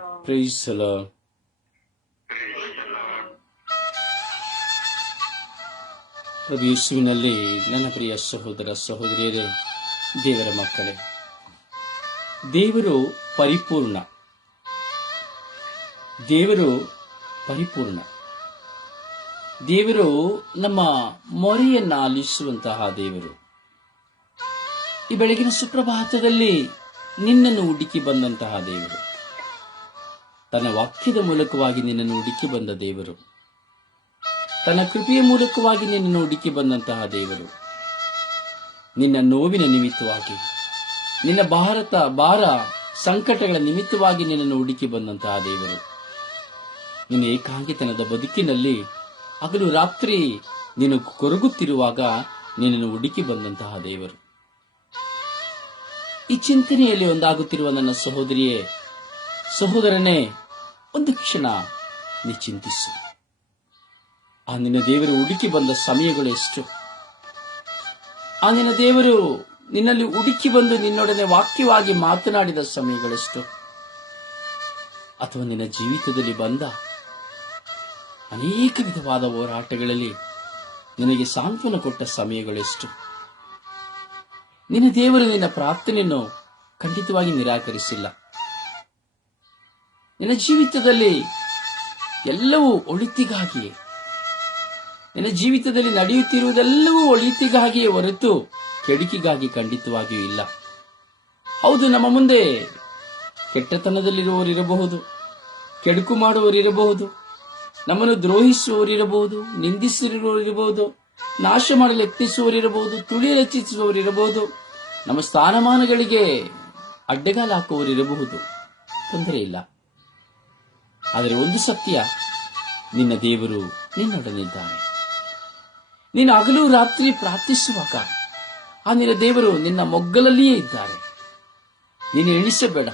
Praise the Lord. ಪ್ರಭು ಯೇಸುವಿನಲ್ಲಿ ನನ್ನ ಪ್ರಿಯ ಸಹೋದರ ಸಹೋದರಿಯರೇ, ದೇವರ ಮಕ್ಕಳೇ, ದೇವರು ಪರಿಪೂರ್ಣ. ದೇವರು ಪರಿಪೂರ್ಣ. ದೇವರು ನಮ್ಮ ಮೊರೆಯನ್ನು ಆಲಿಸುವಂತಹ ದೇವರು. ಈ ಬೆಳಗಿನ ಸುಪ್ರಭಾತದಲ್ಲಿ ನಿನ್ನನ್ನು ಹುಡುಕಿ ಬಂದಂತಹ ದೇವರು. ತನ್ನ ವಾಕ್ಯದ ಮೂಲಕವಾಗಿ ನಿನ್ನನ್ನು ಹುಡುಕಿ ಬಂದ ದೇವರು. ತನ್ನ ಕೃಪೆಯ ಮೂಲಕವಾಗಿ ನಿನ್ನನ್ನು ಹುಡುಕಿ ಬಂದಂತಹ ದೇವರು. ನಿನ್ನ ನೋವಿನ ನಿಮಿತ್ತವಾಗಿ, ನಿನ್ನ ಭಾರತ, ಭಾರ ಸಂಕಟಗಳ ನಿಮಿತ್ತವಾಗಿ ನಿನ್ನನ್ನು ಹುಡುಕಿ ಬಂದಂತಹ ದೇವರು. ನಿನ್ನ ಏಕಾಂಗಿತನದ ಬದುಕಿನಲ್ಲಿ ಹಗಲು ರಾತ್ರಿ ನೀನು ಕೊರಗುತ್ತಿರುವಾಗ ನಿನ್ನನ್ನು ಹುಡುಕಿ ಬಂದಂತಹ ದೇವರು. ಈ ಚಿಂತನೆಯಲ್ಲಿ ಒಂದಾಗುತ್ತಿರುವ ನನ್ನ ಸಹೋದರಿಯೇ ಸಹೋದರನೇ, ಒಂದು ಕ್ಷಣ ನೀ ಚಿಂತಿಸು. ಆ ನಿನ್ನ ದೇವರು ಹುಡುಕಿ ಬಂದ ಸಮಯಗಳು ಎಷ್ಟು? ಆ ನಿನ್ನ ದೇವರು ನಿನ್ನಲ್ಲಿ ಹುಡುಕಿ ಬಂದು ನಿನ್ನೊಡನೆ ವಾಕ್ಯವಾಗಿ ಮಾತನಾಡಿದ ಸಮಯಗಳೆಷ್ಟು ಅಥವಾ ನಿನ್ನ ಜೀವಿತದಲ್ಲಿ ಬಂದ ಅನೇಕ ವಿಧವಾದ ಹೋರಾಟಗಳಲ್ಲಿ ನಿನಗೆ ಸಾಂತ್ವನ ಕೊಟ್ಟ ಸಮಯಗಳೆಷ್ಟು ನಿನ್ನ ದೇವರು ನಿನ್ನ ಪ್ರಾರ್ಥನೆಯನ್ನು ಖಂಡಿತವಾಗಿ ನಿರಾಕರಿಸಿಲ್ಲ. ನಿನ್ನ ಜೀವಿತದಲ್ಲಿ ಎಲ್ಲವೂ ಒಳಿತಿಗಾಗಿಯೇ, ನಿನ್ನ ಜೀವಿತದಲ್ಲಿ ನಡೆಯುತ್ತಿರುವುದೆಲ್ಲವೂ ಒಳಿತಿಗಾಗಿಯೇ ಹೊರತು ಕೆಡುಕಿಗಾಗಿ ಖಂಡಿತವಾಗಿಯೂ ಇಲ್ಲ. ಹೌದು, ನಮ್ಮ ಮುಂದೆ ಕೆಟ್ಟತನದಲ್ಲಿರುವವರಿರಬಹುದು ಕೆಡುಕು ಮಾಡುವವರಿರಬಹುದು ನಮ್ಮನ್ನು ದ್ರೋಹಿಸುವವರಿರಬಹುದು ನಿಂದಿಸಿರುವವರಿರಬಹುದು ನಾಶ ಮಾಡಲು ಯತ್ನಿಸುವವರಿರಬಹುದು ತುಳಿ ರಚಿಸುವವರಿರಬಹುದು ನಮ್ಮ ಸ್ಥಾನಮಾನಗಳಿಗೆ ಅಡ್ಡಗಾಲ ಹಾಕುವವರಿರಬಹುದು ತೊಂದರೆ ಇಲ್ಲ. ಆದರೆ ಒಂದು ಸತ್ಯ, ನಿನ್ನ ದೇವರು ನಿನ್ನೊಡನಿದ್ದಾನೆ. ನೀನು ಹಗಲು ರಾತ್ರಿ ಪ್ರಾರ್ಥಿಸುವಾಗ ಆ ನಿನ್ನ ದೇವರು ನಿನ್ನ ಮೊಗ್ಗಲಲ್ಲಿಯೇ ಇದ್ದಾರೆ. ನೀನು ಎಣಿಸಬೇಡ.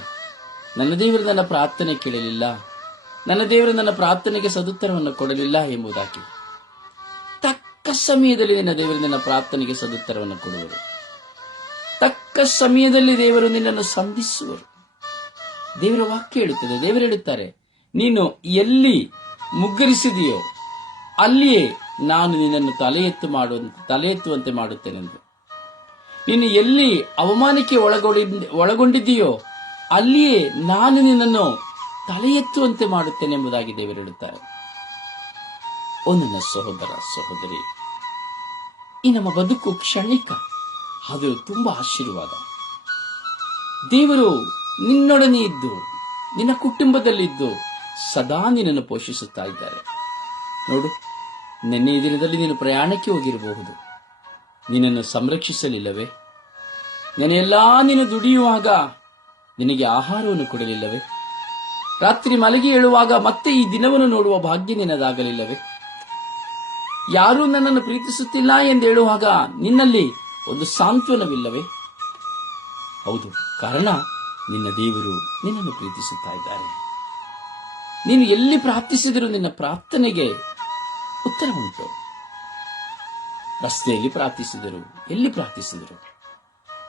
ನನ್ನ ದೇವರು ನನ್ನ ಪ್ರಾರ್ಥನೆ ಕೇಳಲಿಲ್ಲ. ನನ್ನ ದೇವರು ನನ್ನ ಪ್ರಾರ್ಥನೆಗೆ ಸದುತ್ತರವನ್ನು ಕೊಡಲಿಲ್ಲ ಎಂಬುದಾಗಿ. ತಕ್ಕ ಸಮಯದಲ್ಲಿ ನಿನ್ನ ದೇವರು ನನ್ನ ಪ್ರಾರ್ಥನೆಗೆ ಸದುತ್ತರವನ್ನು ಕೊಡುವರು. ತಕ್ಕ ಸಮಯದಲ್ಲಿ ದೇವರು ನಿನ್ನನ್ನು ಸಂಧಿಸುವರು. ದೇವರ ವಾಕ್ಯ ಹೇಳುತ್ತದೆ, ದೇವರು ಹೇಳುತ್ತಾರೆ ನೀನು ಎಲ್ಲಿ ಮುಗ್ಗರಿಸಿದೆಯೋ ಅಲ್ಲಿಯೇ ನಾನು ನಿನ್ನನ್ನು ತಲೆ ಎತ್ತು ಮಾಡುವ ತಲೆ ಎತ್ತುವಂತೆ ಮಾಡುತ್ತೇನೆಂದು. ನೀನು ಎಲ್ಲಿ ಅವಮಾನಕ್ಕೆ ಒಳಗೊಂಡಿ ಒಳಗೊಂಡಿದ್ದೀಯೋ ಅಲ್ಲಿಯೇ ನಾನು ನಿನ್ನನ್ನು ತಲೆ ಎತ್ತುವಂತೆ ಮಾಡುತ್ತೇನೆ ಎಂಬುದಾಗಿ ದೇವರು ಹೇಳುತ್ತಾರೆ. ಓ ನನ್ನ ಸಹೋದರ, ಸಹೋದರಿ, ಈ ನಮ್ಮ ಬದುಕು ಕ್ಷಣಿಕ, ಅದು ತುಂಬಾ ಆಶೀರ್ವಾದ. ದೇವರು ನಿನ್ನೊಡನೆ ಇದ್ದು, ನಿನ್ನ ಕುಟುಂಬದಲ್ಲಿದ್ದು ಸದಾ ನಿನ್ನನ್ನು ಪೋಷಿಸುತ್ತಾ ಇದ್ದಾರೆ. ನೋಡು, ನಿನ್ನೆ ದಿನದಲ್ಲಿ ನೀನು ಪ್ರಯಾಣಕ್ಕೆ ಹೋಗಿರಬಹುದು. ನಿನ್ನನ್ನು ಸಂರಕ್ಷಿಸಲಿಲ್ಲವೇ? ನೆನೆಯೆಲ್ಲಾ ನೀನು ದುಡಿಯುವಾಗ ನಿನಗೆ ಆಹಾರವನ್ನು ಕೊಡಲಿಲ್ಲವೇ? ರಾತ್ರಿ ಮಲಗಿ ಹೇಳುವಾಗ ಮತ್ತೆ ಈ ದಿನವನ್ನು ನೋಡುವ ಭಾಗ್ಯ ನಿನ್ನದಾಗಲಿಲ್ಲವೇ? ಯಾರೂ ನನ್ನನ್ನು ಪ್ರೀತಿಸುತ್ತಿಲ್ಲ ಎಂದು ಹೇಳುವಾಗ ನಿನ್ನಲ್ಲಿ ಒಂದು ಸಾಂತ್ವನವಿಲ್ಲವೇ? ಹೌದು, ಕಾರಣ ನಿನ್ನ ದೇವರು ನಿನ್ನನ್ನು ಪ್ರೀತಿಸುತ್ತಾ ಇದ್ದಾರೆ. ನೀನು ಎಲ್ಲಿ ಪ್ರಾರ್ಥಿಸಿದರೂ ನಿನ್ನ ಪ್ರಾರ್ಥನೆಗೆ ಉತ್ತರ ಉಂಟು. ರಸ್ತೆಯಲ್ಲಿ ಪ್ರಾರ್ಥಿಸಿದರು, ಎಲ್ಲಿ ಪ್ರಾರ್ಥಿಸಿದರು?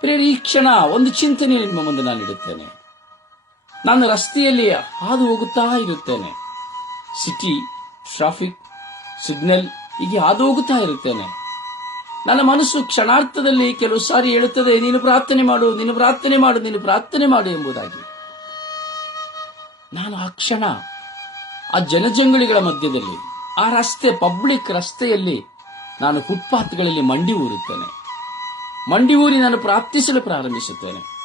ಪ್ರೇರಿ ಈ ಕ್ಷಣ ಒಂದು ಚಿಂತನೆ ನಿಮ್ಮ ಮುಂದೆ ನಾನು ಇಡುತ್ತೇನೆ. ನಾನು ರಸ್ತೆಯಲ್ಲಿ ಹಾದು ಹೋಗುತ್ತಾ ಇರುತ್ತೇನೆ. ಸಿಟಿ, ಟ್ರಾಫಿಕ್, ಸಿಗ್ನಲ್ ಹೀಗೆ ಹಾದು ಹೋಗುತ್ತಾ ಇರುತ್ತೇನೆ. ನನ್ನ ಮನಸ್ಸು ಕ್ಷಣಾರ್ಥದಲ್ಲಿ ಕೆಲವು ಸಾರಿ ಹೇಳುತ್ತದೆ, ನೀನು ಪ್ರಾರ್ಥನೆ ಮಾಡು, ನೀನು ಪ್ರಾರ್ಥನೆ ಮಾಡು, ನೀನು ಪ್ರಾರ್ಥನೆ ಮಾಡು ಎಂಬುದಾಗಿ. ನಾನು ಆ ಕ್ಷಣ ಆ ಜನಜಂಗಳಿಗಳ ಮಧ್ಯದಲ್ಲಿ, ಆ ರಸ್ತೆ ಪಬ್ಲಿಕ್ ರಸ್ತೆಯಲ್ಲಿ ನಾನು ಫುಟ್ಪಾತ್ಗಳಲ್ಲಿ ಮಂಡಿ ಊರುತ್ತೇನೆ. ಮಂಡಿ ಊರಿ ನಾನು ಪ್ರಾರ್ಥಿಸಲು ಪ್ರಾರಂಭಿಸುತ್ತೇನೆ.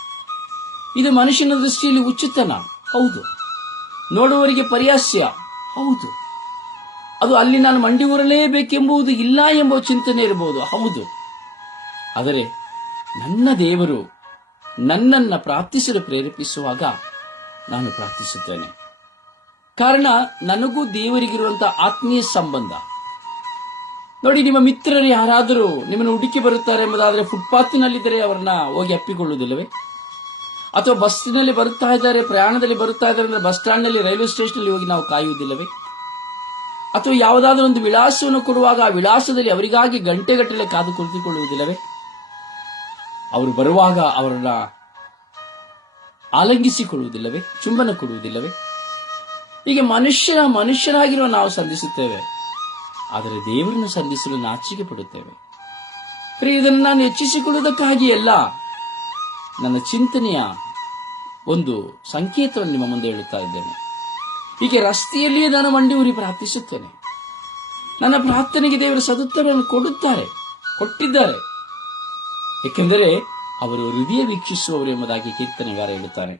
ಇದು ಮನುಷ್ಯನ ದೃಷ್ಟಿಯಲ್ಲಿ ಉಚಿತನ? ಹೌದು. ನೋಡುವವರಿಗೆ ಪರ್ಯಾಸ್ಯ ಹೌದು. ಅದು ಅಲ್ಲಿ ನಾನು ಮಂಡಿ ಊರಲೇಬೇಕೆಂಬುದು ಇಲ್ಲ ಎಂಬ ಚಿಂತನೆ ಇರಬಹುದು? ಹೌದು. ಆದರೆ ನನ್ನ ದೇವರು ನನ್ನನ್ನು ಪ್ರಾರ್ಥಿಸಲು ಪ್ರೇರೇಪಿಸುವಾಗ ನಾನು ಪ್ರಾರ್ಥಿಸುತ್ತೇನೆ. ಕಾರಣ ನನಗೂ ದೇವರಿಗಿರುವಂತಹ ಆತ್ಮೀಯ ಸಂಬಂಧ. ನೋಡಿ, ನಿಮ್ಮ ಮಿತ್ರರು ಯಾರಾದರೂ ನಿಮ್ಮನ್ನು ಹುಡುಕಿ ಬರುತ್ತಾರೆ ಎಂಬುದಾದರೆ ಫುಟ್ಪಾತ್ನಲ್ಲಿದ್ದರೆ ಅವರನ್ನ ಹೋಗಿ ಅಪ್ಪಿಕೊಳ್ಳುವುದಿಲ್ಲವೇ? ಅಥವಾ ಬಸ್ಸಿನಲ್ಲಿ ಬರುತ್ತಾ ಇದ್ದಾರೆ, ಪ್ರಯಾಣದಲ್ಲಿ ಬರುತ್ತಾ ಇದ್ದಾರೆ ಅಂದ್ರೆ ಬಸ್ ಸ್ಟ್ಯಾಂಡ್ನಲ್ಲಿ, ರೈಲ್ವೆ ಸ್ಟೇಷನ್ನಲ್ಲಿ ಹೋಗಿ ನಾವು ಕಾಯುವುದಿಲ್ಲವೇ? ಅಥವಾ ಯಾವುದಾದ್ರೂ ಒಂದು ವಿಳಾಸವನ್ನು ಕೊಡುವಾಗ ಆ ವಿಳಾಸದಲ್ಲಿ ಅವರಿಗಾಗಿ ಗಂಟೆಗಟ್ಟಲೆ ಕಾದು ಕುಳಿತುಕೊಳ್ಳುವುದಿಲ್ಲವೇ? ಅವರು ಬರುವಾಗ ಅವರನ್ನ ಆಲಂಗಿಸಿಕೊಳ್ಳುವುದಿಲ್ಲವೇ? ಚುಂಬನ ಕೊಡುವುದಿಲ್ಲವೇ? ಹೀಗೆ ಮನುಷ್ಯನ ಮನುಷ್ಯರಾಗಿರುವ ನಾವು ಸಂಧಿಸುತ್ತೇವೆ ಆದರೆ ದೇವರನ್ನು ಸಂಧಿಸಲು ನಾಚಿಕೆ ಪಡುತ್ತೇವೆ. ಇದನ್ನು ನಾನು ಹೆಚ್ಚಿಸಿಕೊಳ್ಳುವುದಕ್ಕಾಗಿ ಅಲ್ಲ, ನನ್ನ ಚಿಂತನೆಯ ಒಂದು ಸಂಕೇತವನ್ನು ನಿಮ್ಮ ಮುಂದೆ ಹೇಳುತ್ತಾ ಇದ್ದೇನೆ. ಹೀಗೆ ರಸ್ತೆಯಲ್ಲಿಯೇ ನಾನು ಮಂಡಿ ಊರಿ ಪ್ರಾರ್ಥಿಸುತ್ತೇನೆ. ನನ್ನ ಪ್ರಾರ್ಥನೆಗೆ ದೇವರ ಸದುತ್ತರವನ್ನು ಕೊಡುತ್ತಾರೆ, ಕೊಟ್ಟಿದ್ದಾರೆ. ಏಕೆಂದರೆ ಅವರು ಹೃದಯ ವೀಕ್ಷಿಸುವವರು ಎಂಬುದಾಗಿ ಕೀರ್ತನೆಗಾರ ಹೇಳುತ್ತಾನೆ.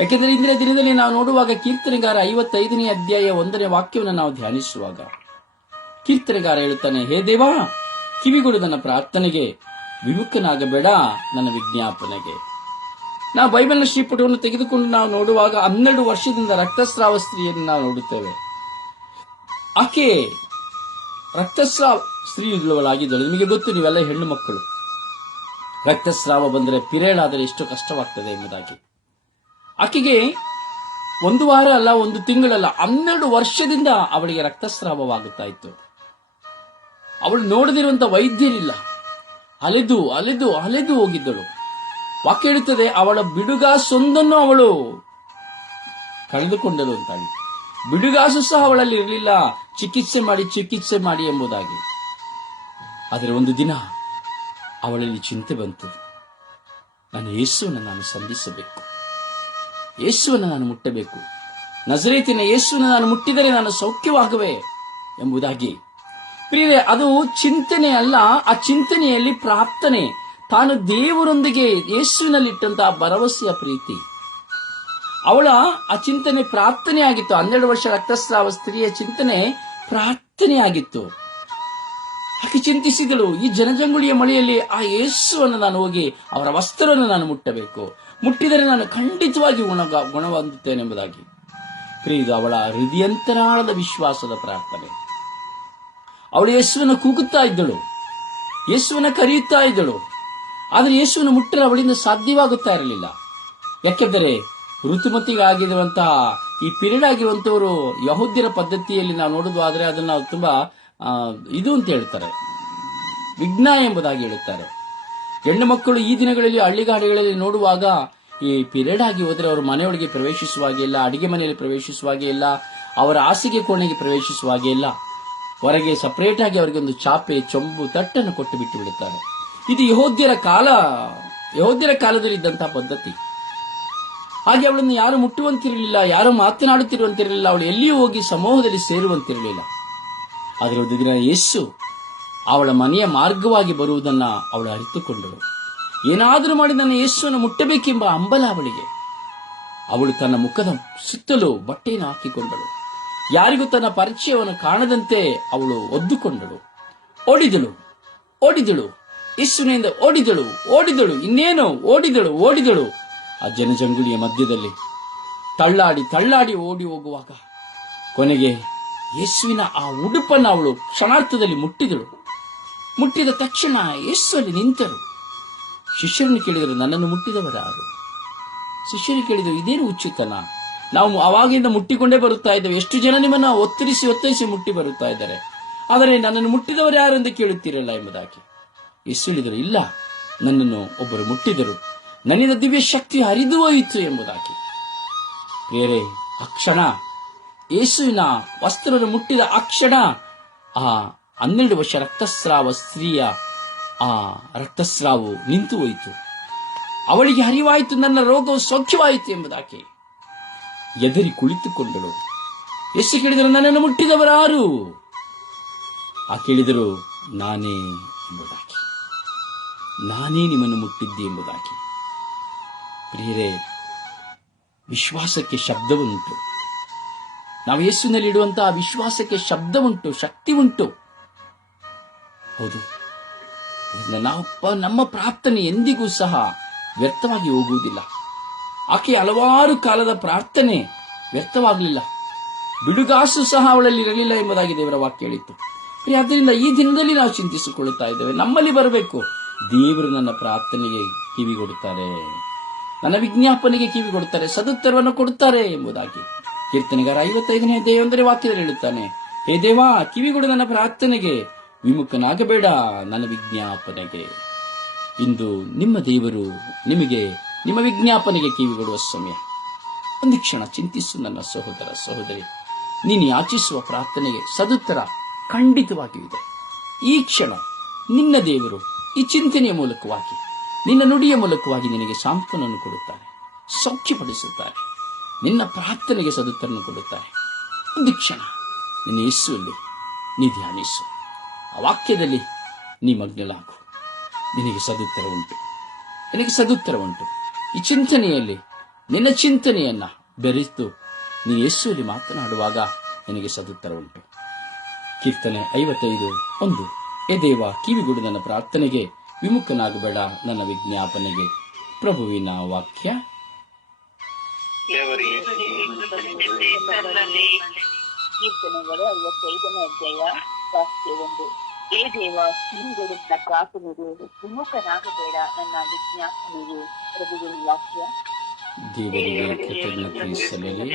ಯಾಕೆಂದರೆ ಇಂದಿನ ದಿನದಲ್ಲಿ ನಾವು ನೋಡುವಾಗ ಕೀರ್ತನೆಗಾರ ಐವತ್ತೈದನೇ ಅಧ್ಯಾಯ ಒಂದನೇ ವಾಕ್ಯವನ್ನು ನಾವು ಧ್ಯಾನಿಸುವಾಗ ಕೀರ್ತನೆಗಾರ ಹೇಳುತ್ತಾನೆ, ಹೇ ದೇವಾ ಕಿವಿಗಳು ನನ್ನ ಪ್ರಾರ್ಥನೆಗೆ, ವಿಮುಖನಾಗಬೇಡ ನನ್ನ ವಿಜ್ಞಾಪನೆಗೆ. ನಾವು ಬೈಬಲ್ನ ಶ್ರೀಪುಟವನ್ನು ತೆಗೆದುಕೊಂಡು ನಾವು ನೋಡುವಾಗ ಹನ್ನೆರಡು ವರ್ಷದಿಂದ ರಕ್ತಸ್ರಾವ ಸ್ತ್ರೀಯನ್ನು ನಾವು ನೋಡುತ್ತೇವೆ. ಆಕೆ ರಕ್ತಸ್ರಾವ ಸ್ತ್ರೀ ಇರುವವಳಾಗಿದ್ದಳು ನಿಮಗೆ ಗೊತ್ತು, ನೀವೆಲ್ಲ ಹೆಣ್ಣು ಮಕ್ಕಳು. ರಕ್ತಸ್ರಾವ ಬಂದರೆ ಪಿರೇಳಾದರೆ ಎಷ್ಟು ಕಷ್ಟವಾಗ್ತದೆ ಎಂಬುದಾಗಿ. ಆಕೆಗೆ ಒಂದು ವಾರ ಅಲ್ಲ, ಒಂದು ತಿಂಗಳಲ್ಲ, ಹನ್ನೆರಡು ವರ್ಷದಿಂದ ಅವಳಿಗೆ ರಕ್ತಸ್ರಾವವಾಗುತ್ತಾ ಇತ್ತು. ಅವಳು ನೋಡದಿರುವಂತ ವೈದ್ಯರಿಲ್ಲ. ಅಲೆದು ಅಲೆದು ಅಲೆದು ಹೋಗಿದ್ದಳು. ವಾಕ್ಯ ಹೇಳುತ್ತದೆ, ಅವಳ ಬಿಡುಗಾಸೊಂದನ್ನು ಅವಳು ಕಳೆದುಕೊಂಡಳು ಅಂತಾಗಿ. ಬಿಡುಗಾಸು ಸಹ ಅವಳಲ್ಲಿ ಇರಲಿಲ್ಲ. ಚಿಕಿತ್ಸೆ ಮಾಡಿ ಚಿಕಿತ್ಸೆ ಮಾಡಿ ಎಂಬುದಾಗಿ. ಆದರೆ ಒಂದು ದಿನ ಅವಳಲ್ಲಿ ಚಿಂತೆ ಬಂತು. ನಾನು ಯೇಸುವನ್ನು ನಾನು ಸಂಧಿಸಬೇಕು. ಯೇಸುವನ್ನು ನಾನು ಮುಟ್ಟಬೇಕು. ನಜರೇತಿನ ಯೇಸುವನ್ನು ನಾನು ಮುಟ್ಟಿದರೆ ನಾನು ಸೌಖ್ಯವಾಗುವೆ ಎಂಬುದಾಗಿ. ಪ್ರಿಯರೇ, ಅದು ಚಿಂತನೆ ಅಲ್ಲ, ಆ ಚಿಂತನೆಯಲ್ಲಿ ಪ್ರಾರ್ಥನೆ. ತಾನು ದೇವರೊಂದಿಗೆ ಯೇಸುವಿನಲ್ಲಿಟ್ಟಂತಹ ಭರವಸೆಯ ಪ್ರೀತಿ. ಅವಳ ಆ ಚಿಂತನೆ ಪ್ರಾರ್ಥನೆ ಆಗಿತ್ತು. ಹನ್ನೆರಡು ವರ್ಷ ರಕ್ತಸ್ರಾವ ಸ್ತ್ರೀಯ ಚಿಂತನೆ ಪ್ರಾರ್ಥನೆ ಆಗಿತ್ತು. ಆಕೆ ಚಿಂತಿಸಿದಳು? ಈ ಜನಜಂಗುಳಿಯ ಮಳೆಯಲ್ಲಿ ಆ ಯೇಸುವನ್ನು ನಾನು ಹೋಗಿ ಅವರ ವಸ್ತ್ರವನ್ನು ನಾನು ಮುಟ್ಟಬೇಕು. ಮುಟ್ಟಿದರೆ ನಾನು ಖಂಡಿತವಾಗಿ ಗುಣ ಗುಣವಂದುತ್ತೇನೆಂಬುದಾಗಿ ಇದು ಅವಳ ಹೃದಯಂತರಾಳದ ವಿಶ್ವಾಸದ ಪ್ರಾರ್ಥನೆ. ಅವಳು ಯೇಸುವನ್ನು ಕೂಗುತ್ತಾ ಇದ್ದಳು. ಯೇಸುವನ್ನು ಕರೆಯುತ್ತಾ ಇದ್ದಳು. ಆದರೆ ಯೇಸುವನ್ನು ಮುಟ್ಟರೆ ಅವಳಿಂದ ಸಾಧ್ಯವಾಗುತ್ತಾ ಇರಲಿಲ್ಲ. ಯಾಕೆಂದರೆ ಋತುಮತಿಗಾಗಿರುವಂತಹ, ಈ ಪಿರಿಯಡ್ ಆಗಿರುವಂಥವರು ಯಹೂದ್ಯರ ಪದ್ಧತಿಯಲ್ಲಿ ನಾವು ನೋಡೋದು ಆದರೆ ಅದನ್ನು ತುಂಬಾ ಇದು ಅಂತ ಹೇಳ್ತಾರೆ. ವಿಘ್ನ ಎಂಬುದಾಗಿ ಹೇಳುತ್ತಾರೆ. ಹೆಣ್ಣು ಮಕ್ಕಳು ಈ ದಿನಗಳಲ್ಲಿ ಹಳ್ಳಿಗಾಡುಗಳಲ್ಲಿ ನೋಡುವಾಗ ಈ ಪಿರಿಯಡ್ ಆಗಿ ಹೋದರೆ ಅವರು ಮನೆಯೊಳಗೆ ಪ್ರವೇಶಿಸುವಾಗೆ ಇಲ್ಲ ಅಡಿಗೆ ಮನೆಯಲ್ಲಿ ಪ್ರವೇಶಿಸುವಾಗೆ ಇಲ್ಲ ಅವರ ಹಾಸಿಗೆ ಕೋಣೆಗೆ ಪ್ರವೇಶಿಸುವಾಗೆ ಇಲ್ಲ ಹೊರಗೆ ಸಪರೇಟ್ ಆಗಿ ಅವರಿಗೆ ಒಂದು ಚಾಪೆ, ಚೊಂಬು, ತಟ್ಟನ್ನು ಕೊಟ್ಟು ಬಿಟ್ಟು ಬಿಡುತ್ತಾರೆ. ಇದು ಯಹೋದ್ಯರ ಕಾಲ, ಯಹೋದ್ಯರ ಕಾಲದಲ್ಲಿ ಇದ್ದಂತಹ ಪದ್ಧತಿ. ಹಾಗೆ ಅವಳನ್ನು ಯಾರು ಮುಟ್ಟುವಂತಿರಲಿಲ್ಲ, ಯಾರು ಮಾತನಾಡುತ್ತಿರುವಂತಿರಲಿಲ್ಲ, ಅವಳು ಎಲ್ಲಿಯೂ ಹೋಗಿ ಸಮೂಹದಲ್ಲಿ ಸೇರುವಂತಿರಲಿಲ್ಲ. ಆದರೆ ಒಂದು ದಿನ ಯೇಸು ಅವಳ ಮನೆಯ ಮಾರ್ಗವಾಗಿ ಬರುವುದನ್ನು ಅವಳು ಅರಿತುಕೊಂಡಳು. ಏನಾದರೂ ಮಾಡಿ ನನ್ನ ಯೇಸುವನ್ನು ಮುಟ್ಟಬೇಕೆಂಬ ಅಂಬಲ ಅವಳಿಗೆ. ಅವಳು ತನ್ನ ಮುಖದ ಸುತ್ತಲೂ ಬಟ್ಟೆಯನ್ನು ಹಾಕಿಕೊಂಡಳು. ಯಾರಿಗೂ ತನ್ನ ಪರಿಚಯವನ್ನು ಕಾಣದಂತೆ ಅವಳು ಒದ್ದುಕೊಂಡಳು. ಓಡಿದಳು ಓಡಿದಳು, ಯೇಸುವಿನಿಂದ ಓಡಿದಳು ಓಡಿದಳು, ಇನ್ನೇನು, ಓಡಿದಳು ಓಡಿದಳು ಆ ಜನಜಂಗುಳಿಯ ಮಧ್ಯದಲ್ಲಿ ತಳ್ಳಾಡಿ ತಳ್ಳಾಡಿ ಓಡಿ ಹೋಗುವಾಗ ಕೊನೆಗೆ ಯೇಸುವಿನ ಆ ಉಡುಪನ್ನು ಅವಳು ಕ್ಷಣಾರ್ಥದಲ್ಲಿ ಮುಟ್ಟಿದಳು. ಮುಟ್ಟಿದ ತಕ್ಷಣ ಯೇಸು ಅಲ್ಲಿ ನಿಂತರು. ಶಿಷ್ಯರನ್ನು ಕೇಳಿದರು, ನನ್ನನ್ನು ಮುಟ್ಟಿದವರಾರು? ಶಿಷ್ಯರು ಕೇಳಿದರು, ಇದೇನು ಉಚಿತನ ನಾವು ಅವಾಗಿಂದ ಮುಟ್ಟಿಕೊಂಡೇ ಬರುತ್ತಾ ಇದ್ದೇವೆ. ಎಷ್ಟು ಜನ ನಿಮ್ಮನ್ನು ಒತ್ತರಿಸಿ ಒತ್ತರಿಸಿ ಮುಟ್ಟಿ ಬರುತ್ತಾ ಇದ್ದಾರೆ? ಆದರೆ ನನ್ನನ್ನು ಮುಟ್ಟಿದವರು ಯಾರು ಎಂದು ಕೇಳುತ್ತೀರಲ್ಲ ಎಂಬುದಾಗಿ. ಯೇಸು ಹೇಳಿದರು, ಇಲ್ಲ, ನನ್ನನ್ನು ಒಬ್ಬರು ಮುಟ್ಟಿದರು. ನನ್ನಿಂದ ದಿವ್ಯ ಶಕ್ತಿ ಹರಿದು ಹೋಯಿತು ಎಂಬುದಾಗಿ. ಬೇರೆ ಅಕ್ಷಣ ಯೇಸುವಿನ ವಸ್ತ್ರವನ್ನು ಮುಟ್ಟಿದ ಅಕ್ಷಣ ಆ ಹನ್ನೆರಡು ವರ್ಷ ರಕ್ತಸ್ರಾವ ಸ್ತ್ರೀಯ, ಆ ರಕ್ತಸ್ರಾವವು ನಿಂತು ಹೋಯಿತು. ಅವಳಿಗೆ ಹರಿವಾಯಿತು, ನನ್ನ ರೋಗವು ಸೌಖ್ಯವಾಯಿತು ಎಂಬುದಾಕೆ. ಎದರಿ ಕುಳಿತುಕೊಂಡಳು. ಎಷ್ಟು ಕೇಳಿದರು ನನ್ನನ್ನು ಮುಟ್ಟಿದವರಾರು? ಆ ಕೇಳಿದರು ನಾನೇ ಎಂಬುದಾಗಿ ನಾನೇ ನಿಮ್ಮನ್ನು ಮುಟ್ಟಿದ್ದೆ ಎಂಬುದಾಗಿ ಪ್ರಿಯರೇ, ವಿಶ್ವಾಸಕ್ಕೆ ಶಬ್ದವುಂಟು. ನಾವು ಯೇಸುವಿನಲ್ಲಿ ಇಡುವಂತಹ ವಿಶ್ವಾಸಕ್ಕೆ ಶಬ್ದ ಉಂಟು ಶಕ್ತಿ ಉಂಟು ಹೌದು. ನಾವು ನಮ್ಮ ಪ್ರಾರ್ಥನೆ ಎಂದಿಗೂ ಸಹ ವ್ಯರ್ಥವಾಗಿ ಹೋಗುವುದಿಲ್ಲ. ಆಕೆ ಹಲವಾರು ಕಾಲದ ಪ್ರಾರ್ಥನೆ ವ್ಯರ್ಥವಾಗಲಿಲ್ಲ. ಬಿಡುಗಾಸು ಸಹ ಅವಳಲ್ಲಿ ಇರಲಿಲ್ಲ ಎಂಬುದಾಗಿ ದೇವರ ವಾಕ್ಯ ಹೇಳಿತ್ತು. ಆದ್ದರಿಂದ ಈ ದಿನದಲ್ಲಿ ನಾವು ಚಿಂತಿಸಿಕೊಳ್ಳುತ್ತಾ ಇದ್ದೇವೆ. ನಮ್ಮಲ್ಲಿ ಬರಬೇಕು. ದೇವರು ನನ್ನ ಪ್ರಾರ್ಥನೆಗೆ ಕಿವಿಗೊಡುತ್ತಾರೆ ನನ್ನ ವಿಜ್ಞಾಪನೆಗೆ ಕಿವಿಗೊಡುತ್ತಾರೆ ಸದುತ್ತರವನ್ನು ಕೊಡುತ್ತಾರೆ ಎಂಬುದಾಗಿ. ಕೀರ್ತನೆಗಾರ ಐವತ್ತೈದನೇ ದೇವಂದರೆ ವಾಕ್ಯದಲ್ಲಿ ಹೇಳುತ್ತಾನೆ, ಹೇ ದೇವಾ, ಕಿವಿಗೊಡು ನನ್ನ ಪ್ರಾರ್ಥನೆಗೆ ವಿಮುಖನಾಗಬೇಡ ನನ್ನ ವಿಜ್ಞಾಪನೆಗೆ. ಇಂದು ನಿಮ್ಮ ದೇವರು ನಿಮಗೆ, ನಿಮ್ಮ ವಿಜ್ಞಾಪನೆಗೆ ಕಿವಿಗೊಡುವ ಸಮಯ. ಒಂದು ಕ್ಷಣ ಚಿಂತಿಸು ನನ್ನ ಸಹೋದರ ಸಹೋದರಿ. ನೀನು ಯಾಚಿಸುವ ಪ್ರಾರ್ಥನೆಗೆ ಸದುತ್ತರ ಖಂಡಿತವಾಗಿಯೂ ಈ ಕ್ಷಣ ನಿನ್ನ ದೇವರು ಈ ಚಿಂತನೆಯ ಮೂಲಕವಾಗಿ, ನಿನ್ನ ನುಡಿಯ ಮೂಲಕವಾಗಿ ನಿನಗೆ ಸಾಂತ್ವನನ್ನು ಕೊಡುತ್ತಾರೆ. ಸೌಖ್ಯಪಡಿಸುತ್ತಾರೆ ನಿನ್ನ ಪ್ರಾರ್ಥನೆಗೆ ಸದುತ್ತರನ್ನು ಕೊಡುತ್ತಾರೆ. ಒಂದು ಕ್ಷಣ ನಿನ್ನ ಯೇಸುವಲ್ಲಿ ನೀ ವಾಕ್ಯದಲ್ಲಿ ನೀ ಮಗ್ನಲಾಗು ನಿನಗೆ ಸದುತ್ತರ ಉಂಟು ನಿನಗೆ ಸದುತ್ತರ ಉಂಟು ಈ ಚಿಂತನೆಯಲ್ಲಿ, ನಿನ್ನ ಚಿಂತನೆಯನ್ನ ಬೆರೆತು ನೀ ಯೇಸುವಲ್ಲಿ ಮಾತನಾಡುವಾಗ ನಿನಗೆ ಸದುತ್ತರ ಉಂಟು ಕೀರ್ತನೆ ಐವತ್ತೈದು ಒಂದು. ಎ ದೇವ, ಕಿವಿಗುಡು ನನ್ನ ಪ್ರಾರ್ಥನೆಗೆ ವಿಮುಖನಾಗಬೇಡ ನನ್ನ ವಿಜ್ಞಾಪನೆಗೆ. ಪ್ರಭುವಿನ ವಾಕ್ಯ? ಕೀರ್ತನೆಗಳು ಅಧ್ಯಾಯ. ವಾಕ್ಯ ಒಂದು ಏ ದೇವ ಕಿವಿಗೊಡುತ್ತ ಪ್ರಾರ್ಥನೆಗೆ ವಿಮುಖನಾಗಬೇಡ ನನ್ನ ವಿಜ್ಞಾಪನೆಗೆ ಪ್ರಭುವಿನ ವಾಕ್ಯ ದೇವರಿಗೆ ಕೃತಜ್ಞತೆ ಸಲ್ಲಲಿ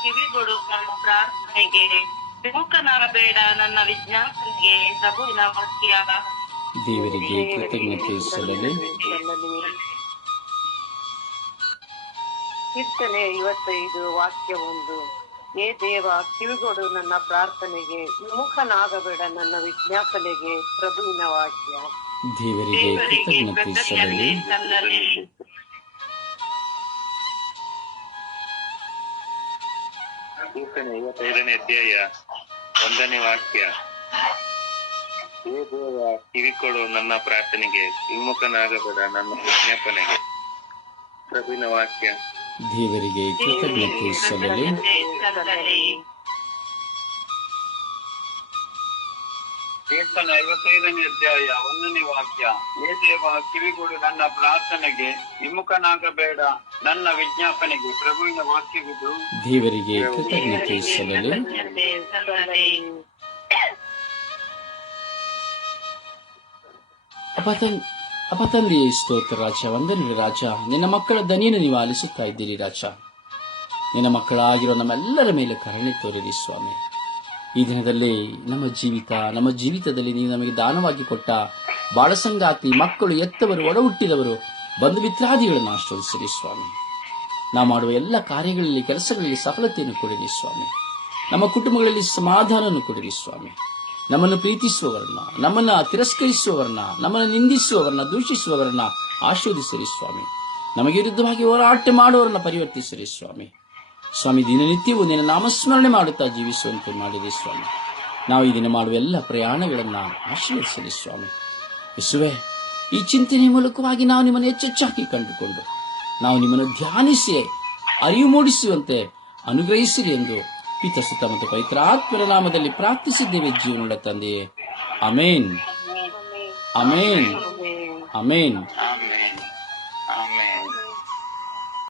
ಕಿವಿಗೊಡು ನನ್ನ ಪ್ರಾರ್ಥನೆಗೆ ವಿಮುಖನಾಗಬೇಡ ನನ್ನ ವಿಜ್ಞಾಪನೆಗೆ ಪ್ರಭುವಿನ ವಾಕ್ಯ ದೇವರಿಗೆ ಕೃತಜ್ಞತೆ ಸಲ್ಲಲಿ ಕೀರ್ತನೆ ಐವತ್ತೈದು ವಾಕ್ಯ ಒಂದು. ಏ ದೇವ ಕಿವಿಗೊಡು ನನ್ನ ಪ್ರಾರ್ಥನೆಗೆ ವಿಮುಖನಾಗಬೇಡ ನನ್ನ ವಿಜ್ಞಾಪನೆಗೆ ಪ್ರಭುವಿನ ವಾಕ್ಯ ಐವತ್ತೈದನೇ ಅಧ್ಯಾಯ ಒಂದನೇ ವಾಕ್ಯ. ಏ ದೇವ ಕಿವಿಕೊಡು ನನ್ನ ಪ್ರಾರ್ಥನೆಗೆ ವಿಮುಖನಾಗಬೇಡ ನನ್ನ ವಿಜ್ಞಾಪನೆಗೆ ಪ್ರಭುವಿನ ವಾಕ್ಯ ದೇವರಿಗೆ ಕೃತಜ್ಞತೆ ಸಲ್ಲಲಿ ಕೀರ್ತನೆ ಐವತ್ತೈದನೇ ಅಧ್ಯಾಯ ಒಂದನೇ ವಾಕ್ಯ. ಏ ದೇವ ಕಿವಿಗೊಡು ನನ್ನ ಪ್ರಾರ್ಥನೆಗೆ ವಿಮುಖನಾಗಬೇಡ ನನ್ನ ವಿಜ್ಞಾಪನೆಗೆ ಪ್ರಭುವಿನ ವಾಕ್ಯವಿದು. ದೇವರಿಗೆ ಕೃತಜ್ಞತೆ ಸಲ್ಲಲಿ ಕೃತಜ್ಞತೆ ಸಲ್ಲಲಿ ಅಪತನ್ ಅಪತಂದೆ ಸ್ತೋತ್ರ ರಾಜ ವಂದನೆ ರಾಜ. ನಿನ್ನ ಮಕ್ಕಳ ದನಿಯನ್ನು ನೀವು ಆಲಿಸುತ್ತಾ ಇದ್ದೀರಿ ರಾಜ. ನಿನ್ನ ಮಕ್ಕಳಾಗಿರೋ ನಮ್ಮೆಲ್ಲರ ಮೇಲೆ ಕರುಣೆ ತೋರಿರಿ ಸ್ವಾಮಿ. ಈ ದಿನದಲ್ಲಿ ನಮ್ಮ ಜೀವಿತ, ನಮ್ಮ ಜೀವಿತದಲ್ಲಿ ನೀವು ನಮಗೆ ದಾನವಾಗಿ ಕೊಟ್ಟ ಬಾಳಸಂಗಾತಿ ಮಕ್ಕಳು ಎತ್ತವರು ಒಡ ಹುಟ್ಟಿದವರು ಬಂಧು ಮಿತ್ರಾದಿಗಳನ್ನು ಆಶ್ರಯಿಸಿರಿ ಸ್ವಾಮಿ. ನಾವು ಮಾಡುವ ಎಲ್ಲ ಕಾರ್ಯಗಳಲ್ಲಿ, ಕೆಲಸಗಳಲ್ಲಿ ಸಫಲತೆಯನ್ನು ಕೊಡಿರಿ ಸ್ವಾಮಿ. ನಮ್ಮ ಕುಟುಂಬಗಳಲ್ಲಿ ಸಮಾಧಾನವನ್ನು ಕೊಡಿರಿ ಸ್ವಾಮಿ. ನಮ್ಮನ್ನು ಪ್ರೀತಿಸುವವರನ್ನ, ನಮ್ಮನ್ನ ತಿರಸ್ಕರಿಸುವವರನ್ನ, ನಮ್ಮನ್ನು ನಿಂದಿಸುವವರನ್ನ, ದೂಷಿಸುವವರನ್ನ ಆಶೀರ್ವದಿಸಿರಿ ಸ್ವಾಮಿ. ನಮಗೆ ವಿರುದ್ಧವಾಗಿ ಹೋರಾಟ ಮಾಡುವವರನ್ನ ಪರಿವರ್ತಿಸಿರಿ ಸ್ವಾಮಿ. ಸ್ವಾಮಿ, ದಿನನಿತ್ಯವೂ ನಿನ್ನ ನಾಮಸ್ಮರಣೆ ಮಾಡುತ್ತಾ ಜೀವಿಸುವಂತೆ ಮಾಡಿರಿ ಸ್ವಾಮಿ. ನಾವು ಈ ದಿನ ಮಾಡುವ ಎಲ್ಲ ಪ್ರಯಾಣಗಳನ್ನ ಆಶೀರ್ವಿಸಲಿ ಸ್ವಾಮಿ. ಯೇಸುವೆ, ಈ ಚಿಂತನೆ ಮೂಲಕವಾಗಿ ನಾವು ನಿಮ್ಮನ್ನು ಹೆಚ್ಚೆಚ್ಚಾಗಿ ಕಂಡುಕೊಂಡು, ನಾವು ನಿಮ್ಮನ್ನು ಧ್ಯಾನಿಸಿ, ಅರಿವು ಮೂಡಿಸುವಂತೆ, ಅನುಗ್ರಹಿಸಿರಿ ಎಂದು ಪಿತಸುತ್ತ ಮತ್ತು ಪವಿತ್ರಾತ್ಮರ ನಾಮದಲ್ಲಿ ಪ್ರಾರ್ಥಿಸಿದ್ದೇವೆ ಜೀವನದ ತಂದೆಯೇ. Amen amen amen.